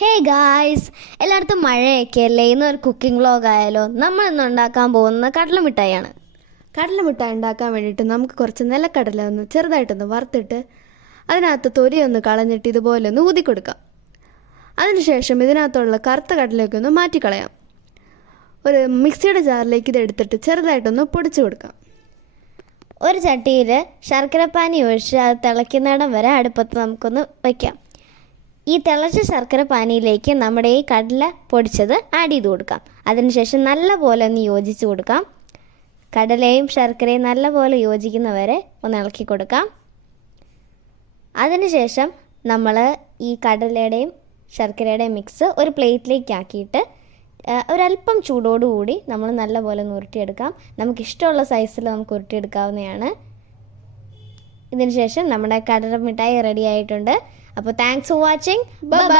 Hey guys, എല്ലായിടത്തും മഴയൊക്കെ അല്ലേ? ഇന്നൊരു കുക്കിംഗ് വ്ളോഗ് ആയാലോ? നമ്മൾ ഇന്ന് ഉണ്ടാക്കാൻ പോകുന്ന കടലമിഠായിയാണ്. കടലമിഠായി ഉണ്ടാക്കാൻ വേണ്ടിയിട്ട് നമുക്ക് കുറച്ച് നിലക്കടല ഒന്ന് ചെറുതായിട്ടൊന്ന് വറുത്തിട്ട് അതിനകത്ത് തൊലിയൊന്ന് കളഞ്ഞിട്ട് ഇതുപോലെ ഒന്ന് ഊതി കൊടുക്കാം. അതിനുശേഷം ഇതിനകത്തുള്ള കറുത്ത കടലയൊക്കെ ഒന്ന് മാറ്റിക്കളയാം. ഒരു മിക്സിയുടെ ജാറിലേക്ക് ഇത് എടുത്തിട്ട് ചെറുതായിട്ടൊന്ന് പൊടിച്ചു കൊടുക്കാം. ഒരു ചട്ടിയിൽ ശർക്കരപ്പാനി ഒഴിച്ച് അത് തിളയ്ക്കുന്നിടം വരെ അടുപ്പത്ത് നമുക്കൊന്ന് വയ്ക്കാം. ഈ തിളച്ച ശർക്കര പാനിയിലേക്ക് നമ്മുടെ ഈ കടല പൊടിച്ചത് ആഡ് ചെയ്ത് കൊടുക്കാം. അതിനുശേഷം നല്ലപോലെ ഒന്ന് യോജിച്ച് കൊടുക്കാം. കടലയും ശർക്കരയും നല്ലപോലെ യോജിക്കുന്നവരെ ഒന്ന് ഇളക്കി കൊടുക്കാം. അതിനുശേഷം നമ്മൾ ഈ കടലയുടെയും ശർക്കരയുടെയും മിക്സ് ഒരു പ്ലേറ്റിലേക്ക് ആക്കിയിട്ട് ഒരല്പം ചൂടോടുകൂടി നമ്മൾ നല്ലപോലെ ഒന്ന് ഉരുട്ടിയെടുക്കാം. നമുക്കിഷ്ടമുള്ള സൈസിൽ നമുക്ക് ഉരുട്ടിയെടുക്കാവുന്നതാണ്. ഇതിനുശേഷം നമ്മുടെ കടല മിഠായി റെഡി ആയിട്ടുണ്ട്. അപ്പോൾ thanks for watching. Bye bye.